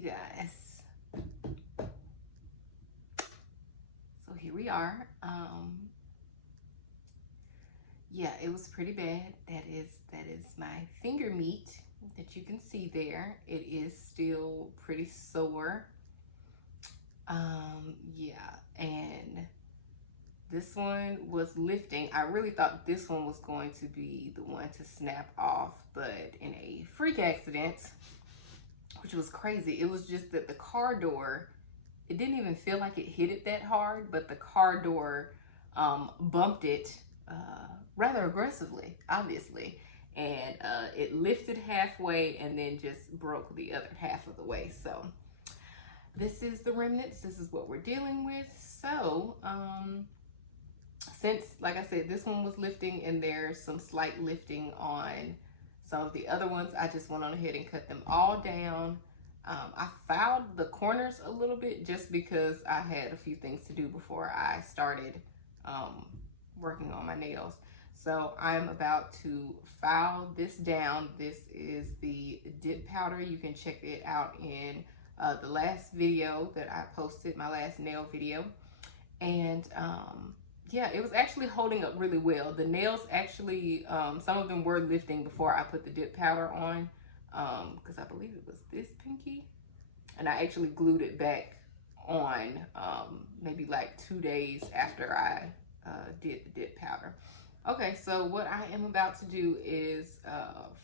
you guys. So here we are. Yeah, it was pretty bad. That is my finger meat that you can see there. It is still pretty sore. Yeah, and this one was lifting. I really thought this one was going to be the one to snap off, but in a freak accident, which was crazy, it was just that the car door, it didn't even feel like it hit it that hard, but the car door bumped it rather aggressively, obviously. And it lifted halfway and then just broke the other half of the way. So this is the remnants. This is what we're dealing with. So since, like I said, this one was lifting and there's some slight lifting on some of the other ones, I just went on ahead and cut them all down. I filed the corners a little bit just because I had a few things to do before I started working on my nails. So I'm about to file this down. This is the dip powder. You can check it out in the last video that I posted, my last nail video. And yeah, it was actually holding up really well. The nails actually, some of them were lifting before I put the dip powder on, because I believe it was this pinky. And I actually glued it back on maybe like 2 days after I did the dip powder. Okay, so what I am about to do is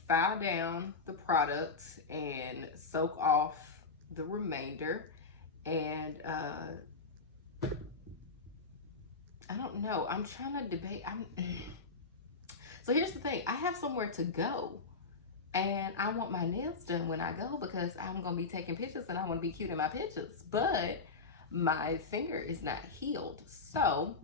file down the product and soak off the remainder. And I don't know, I'm trying to debate. So here's the thing, I have somewhere to go and I want my nails done when I go because I'm gonna be taking pictures and I want to be cute in my pictures, but my finger is not healed. So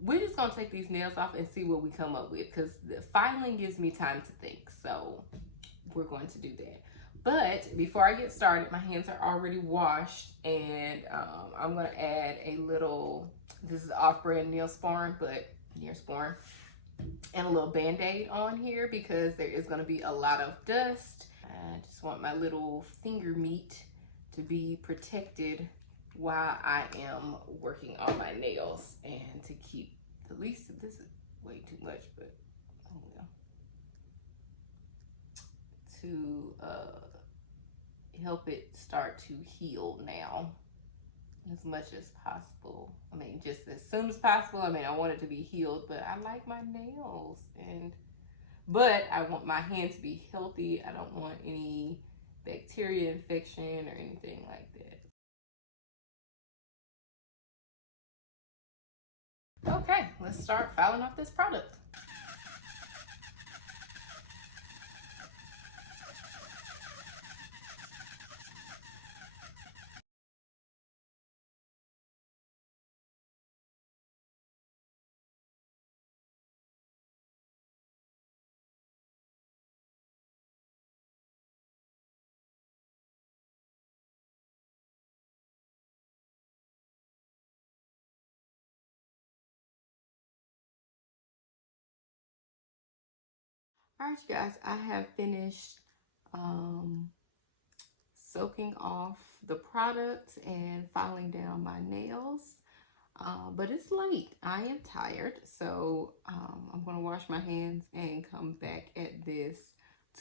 we're just gonna take these nails off and see what we come up with, because the filing gives me time to think. So we're going to do that. But before I get started, my hands are already washed, and I'm gonna add a little, this is off-brand Neosporin, but Neosporin, and a little Band-Aid on here because there is gonna be a lot of dust. I just want my little finger meat to be protected while I am working on my nails, and to keep, at least this is way too much, but oh well, to help it start to heal now as much as possible. I mean, just as soon as possible. I mean, I want it to be healed, but I like my nails, but I want my hand to be healthy. I don't want any bacteria infection or anything like that. Okay, let's start filing off this product. All right, you guys, I have finished soaking off the product and filing down my nails. But it's late. I am tired, so I'm gonna wash my hands and come back at this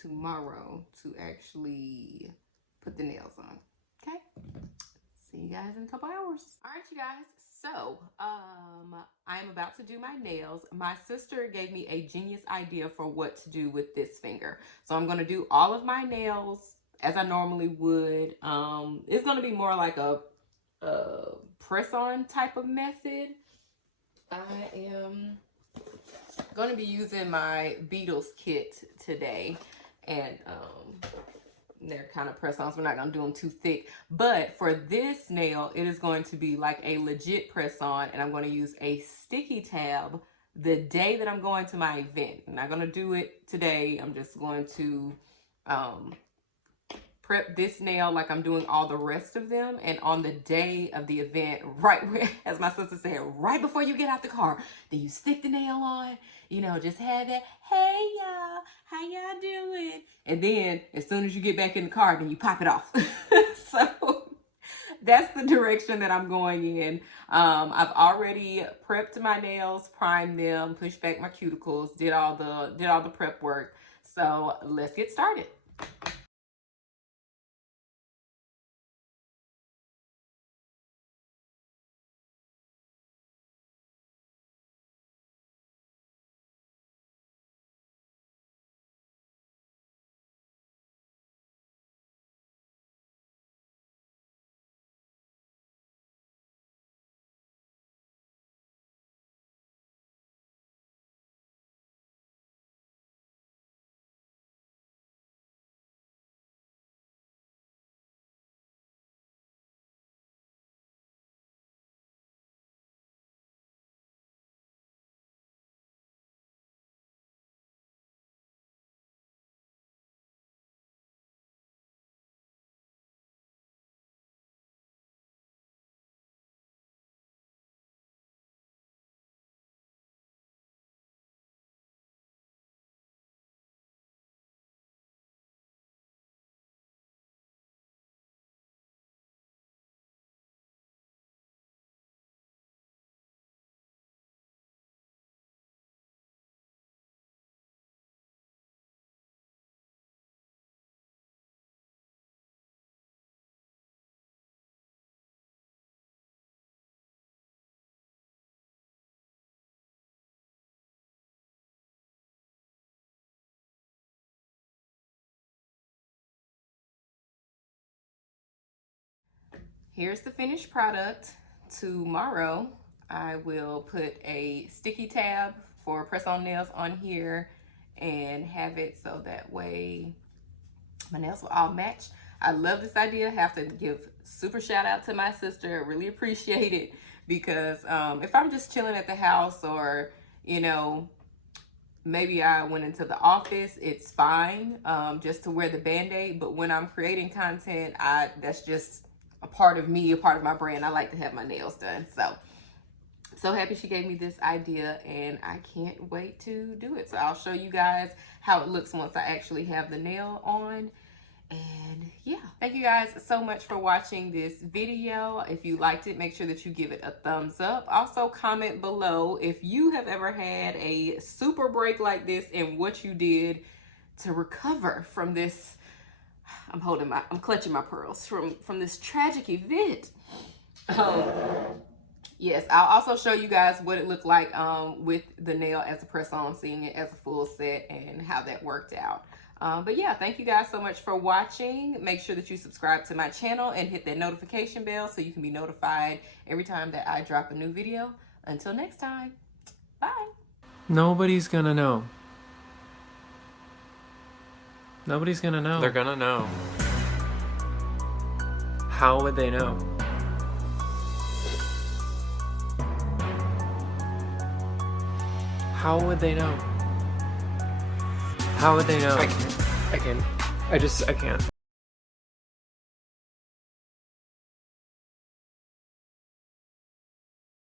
tomorrow to actually put the nails on. Okay? See you guys in a couple hours. All right, you guys. So, I'm about to do my nails. My sister gave me a genius idea for what to do with this finger. So I'm gonna do all of my nails as I normally would. It's gonna be more like a press-on type of method. I am going to be using my Beatles kit today, and they're kind of press-ons. We're not going to do them too thick, but for this nail, it is going to be like a legit press-on, and I'm going to use a sticky tab the day that I'm going to my event. I'm not going to do it today. I'm just going to prep this nail like I'm doing all the rest of them, and on the day of the event, right where, as my sister said, right before you get out the car, then you stick the nail on, you know, just have that, hey how y'all doing? And then as soon as you get back in the car, then you pop it off. So that's the direction that I'm going in. I've already prepped my nails, primed them, pushed back my cuticles, did all the prep work. So let's get started. Here's the finished product. Tomorrow, I will put a sticky tab for press-on nails on here and have it so that way my nails will all match. I love this idea. I have to give super shout out to my sister. I really appreciate it because if I'm just chilling at the house or, you know, maybe I went into the office, it's fine just to wear the Band-Aid. But when I'm creating content, that's just a part of me, a part of my brand. I like to have my nails done. So happy she gave me this idea and I can't wait to do it. So I'll show you guys how it looks once I actually have the nail on. And yeah, thank you guys so much for watching this video. If you liked it, make sure that you give it a thumbs up. Also comment below if you have ever had a super break like this and what you did to recover from this. I'm clutching my pearls from this tragic event. Yes, I'll also show you guys what it looked like with the nail as a press-on, seeing it as a full set and how that worked out. But yeah, thank you guys so much for watching. Make sure that you subscribe to my channel and hit that notification bell so you can be notified every time that I drop a new video. Until next time, bye. Nobody's gonna know. Nobody's gonna know. They're gonna know. How would they know? How would they know? How would they know? I can't. I can't. I can't.